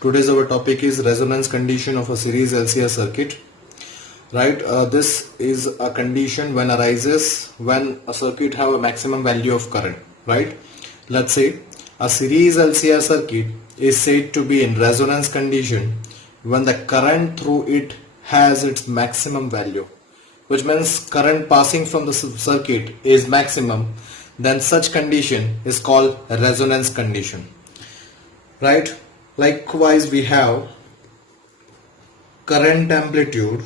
Today's our topic is resonance condition of a series LCR circuit. Right, this is a condition when arises when a circuit have a maximum value of current. Right, let's say a series LCR circuit is said to be in resonance condition when the current through it has its maximum value, which means current passing from the circuit is maximum. Then such condition is called a resonance condition. Right, likewise we have current amplitude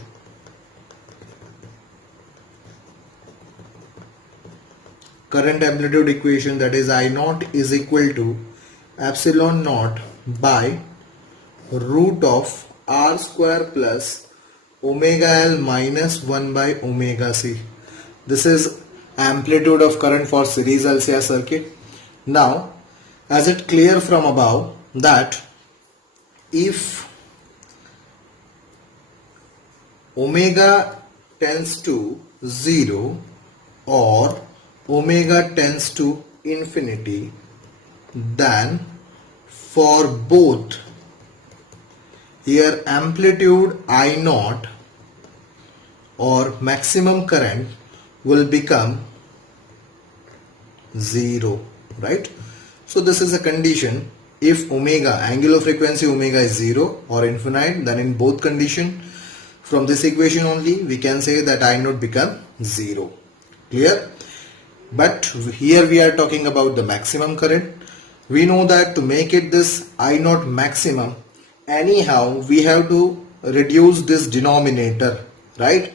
equation, that is I naught is equal to epsilon naught by root of r square plus omega L minus 1 by omega C. This is amplitude of current for series LCR circuit. Now, as it clear from above that if omega tends to 0 or omega tends to infinity, then for both here amplitude I naught or maximum current will become 0, right? So this is a condition. If omega, angular frequency omega is 0 or infinite, then in both condition from this equation only we can say that I naught become 0. Clear? But here we are talking about the maximum current. We know that to make it this I naught maximum, anyhow we have to reduce this denominator, right?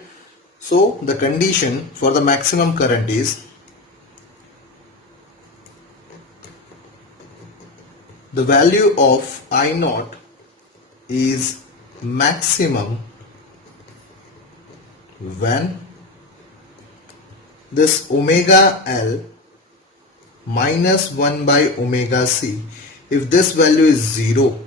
So the condition for the maximum current is the value of I naught is maximum when this omega L minus 1 by omega C, if this value is 0,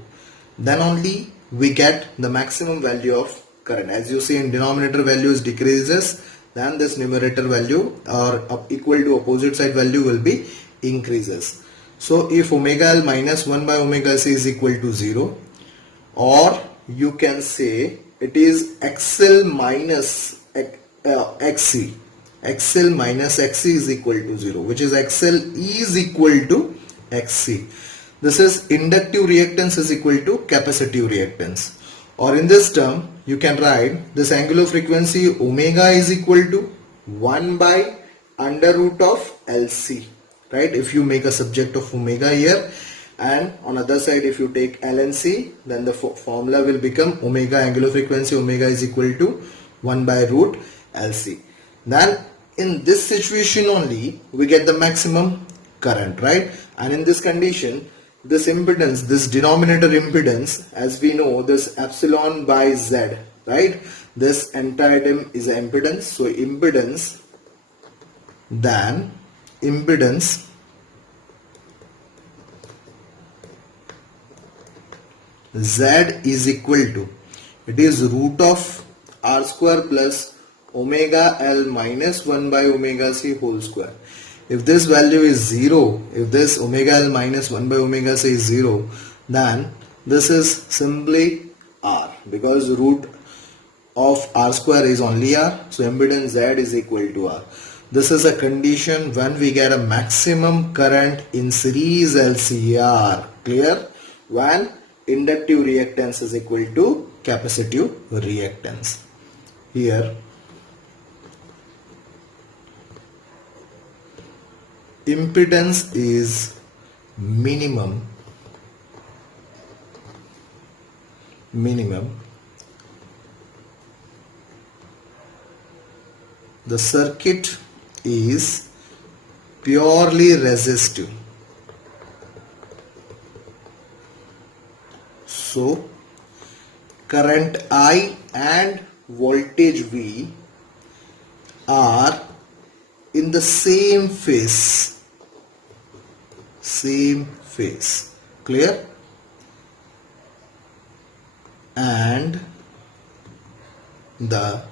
then only we get the maximum value of current. As you see, in denominator values decreases, then this numerator value or equal to opposite side value will be increases. So if omega L minus 1 by omega C is equal to 0, or you can say it is XL minus XC. XL minus XC is equal to 0, which is XL is equal to XC. This is inductive reactance is equal to capacitive reactance. Or in this term, you can write this angular frequency omega is equal to 1 by under root of LC. Right? If you make a subject of omega here, and on other side if you take L and C, then the formula will become omega angular frequency omega is equal to 1 by root LC. Then in this situation only we get the maximum current, right? And in this condition, this impedance, this denominator impedance, as we know, this epsilon by Z, right? This entire term is an impedance. So impedance, then impedance Z is equal to, it is root of r square plus omega L minus 1 by omega C whole square. If this value is 0, if this omega L minus 1 by omega C is 0, then this is simply R, because root of r square is only R. So impedance Z is equal to R. This is a condition when we get a maximum current in series LCR. Clear? When inductive reactance is equal to capacitive reactance. Here impedance is minimum the circuit is purely resistive. So current I and voltage V are in the same phase. Clear? And the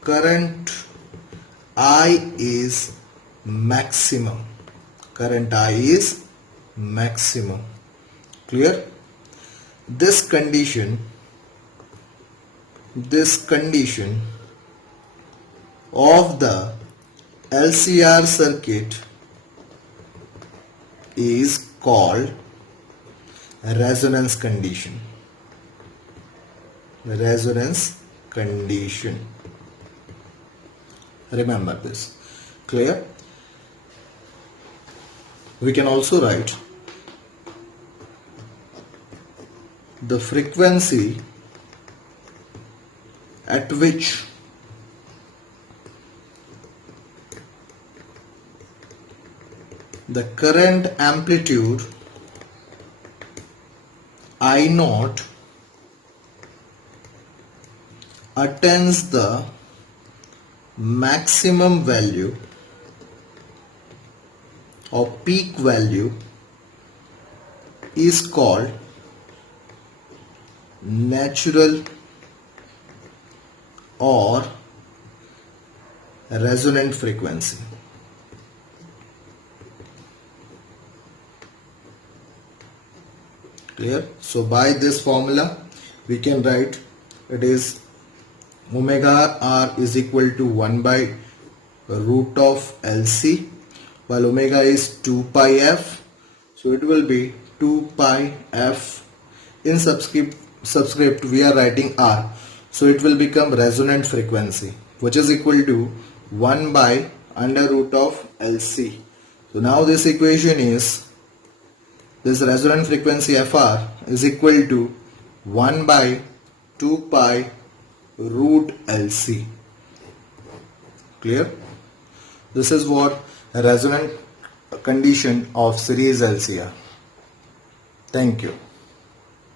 current I is maximum. Clear? this condition of the LCR circuit is called resonance condition. Resonance condition. Remember this. Clear? We can also write the frequency at which the current amplitude I naught attains the maximum value or peak value is called natural or resonant frequency. Clear? So by this formula we can write it is omega r is equal to 1 by root of LC, while omega is 2 pi f, so it will be 2 pi f. In subscript we are writing r, so it will become resonant frequency, which is equal to 1 by under root of LC. So now this equation is, this resonant frequency Fr is equal to 1 by 2 pi root LC. Clear? This is what a resonant condition of series LCR. Thank you.